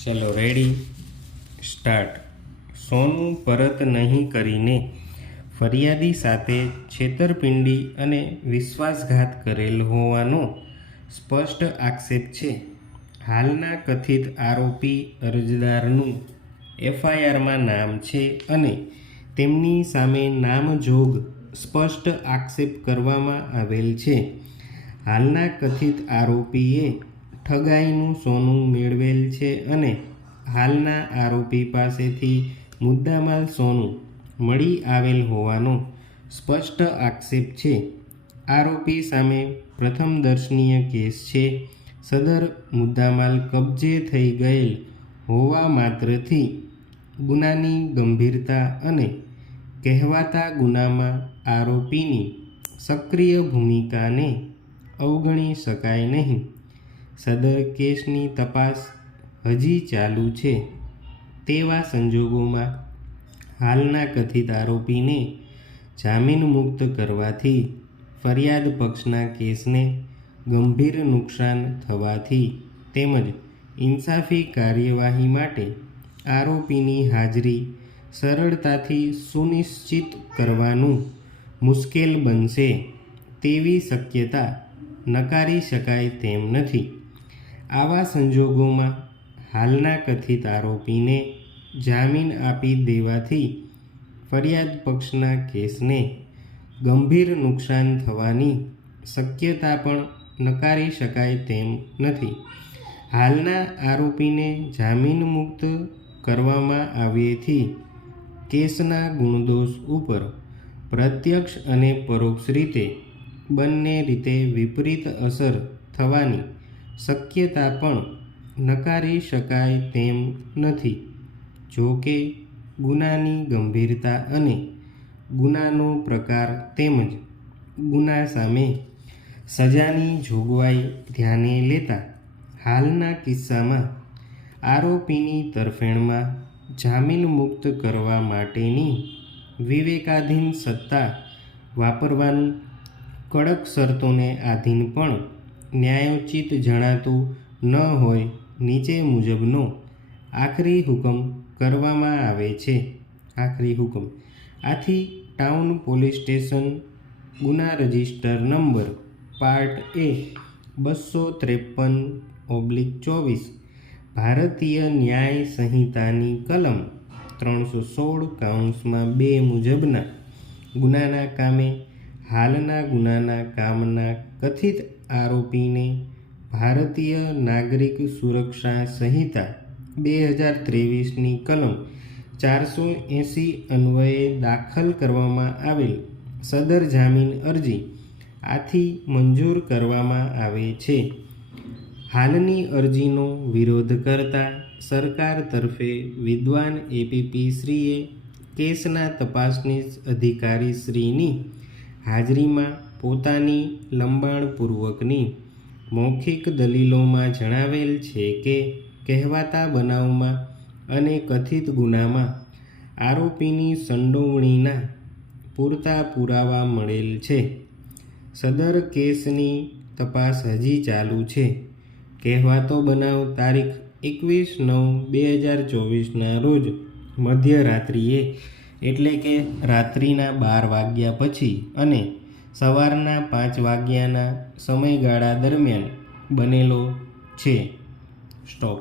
ચલો ready start. સોનું પરત નહીં કરીને ફરિયાદી સાથે છેતરપિંડી અને વિશ્વાસઘાત કરેલ હોવાનો સ્પષ્ટ આક્ષેપ છે। હાલના કથિત આરોપી અરજદારનું એફઆઈઆરમાં નામ છે અને તેમની સામે નામજોગ સ્પષ્ટ આક્ષેપ કરવામાં આવેલ છે। હાલના કથિત આરોપીએ ઠગાઈનું સોનું મેળવેલ છે અને હાલના આરોપી પાસેથી મુદ્દામાલ સોનું મળી આવેલ હોવાનો સ્પષ્ટ આક્ષેપ છે। આરોપી સામે પ્રથમ દર્શનીય કેસ છે। સદર મુદ્દામાલ કબજે થઈ ગયેલ હોવા માત્રથી ગુનાની ગંભીરતા અને કહેવાતા ગુનામાં આરોપીની સક્રિય ભૂમિકાને અવગણી શકાય નહીં। સદર કેસની તપાસ હજી ચાલુ છે તેવા સંજોગોમાં હાલના કથિત આરોપીને જામીન મુક્ત કરવાથી ફરિયાદ પક્ષના કેસને ગંભીર નુકસાન થવાથી તેમજ ઇન્સાફી કાર્યવાહી માટે આરોપીની હાજરી સરળતાથી સુનિશ્ચિત કરવાનું મુશ્કેલ બનશે તેવી શક્યતા નકારી શકાય તેમ નથી। આવા સંજોગોમાં હાલના કથિત આરોપીને જામીન આપી દેવાથી ફરિયાદ પક્ષના કેસને ગંભીર નુકસાન થવાની શક્યતા પણ નકારી શકાય તેમ નથી। હાલના આરોપીને જામીન મુક્ત કરવામાં આવ્યેથી કેસના ગુણદોષ ઉપર પ્રત્યક્ષ અને પરોક્ષ રીતે બંને રીતે વિપરીત અસર થવાની શક્યતા પણ નકારી શકાય તેમ નથી। જો કે ગુનાની ગંભીરતા અને ગુનાનો પ્રકાર તેમજ ગુના સામે સજાની જોગવાઈ ધ્યાને લેતા હાલના કિસ્સામાં આરોપીની તરફેણમાં જામીન મુક્ત કરવા માટેની વિવેકાધીન સત્તા વાપરવાનું કડક શરતોને આધીન પણ ન્યાયોચિત જણાતું ન હોય નીચે મુજબનો આખરી હુકમ કરવામાં આવે છે। આખરી હુકમ આથી ટાઉન પોલીસ સ્ટેશન ગુના રજિસ્ટર નંબર પાર્ટ એ 253/24 ભારતીય ન્યાય સંહિતાની કલમ 316(2) મુજબના ગુનાના કામે હાલના ગુનાના કામના કથિત આરોપીને ભારતીય નાગરિક સુરક્ષા સંહિતા 2023ની કલમ 480 અન્વયે દાખલ કરવામાં આવેલ સદર જામીન અરજી આથી મંજૂર કરવામાં આવે છે। હાલની અરજીનો વિરોધ કરતા સરકાર તરફે વિદ્વાન એપીપી શ્રીએ કેસના તપાસનીશ અધિકારી શ્રીની હાજરીમાં પોતાની લંબાણપૂર્વકની મૌખિક દલીલોમાં જણાવેલ છે કે કહેવાતા બનાવમાં અને કથિત ગુનામાં આરોપીની સંડોવણીના પૂરતા પુરાવા મળેલ છે। સદર કેસની તપાસ હજી ચાલુ છે। કહેવાતો બનાવ તારીખ 21/9/2024ના રોજ મધ્યરાત્રિએ એટલે કે રાત્રિના 12 વાગ્યા પછી અને સવારના 5 વાગ્યાના સમયગાળા દરમિયાન બનેલો છે। સ્ટોપ।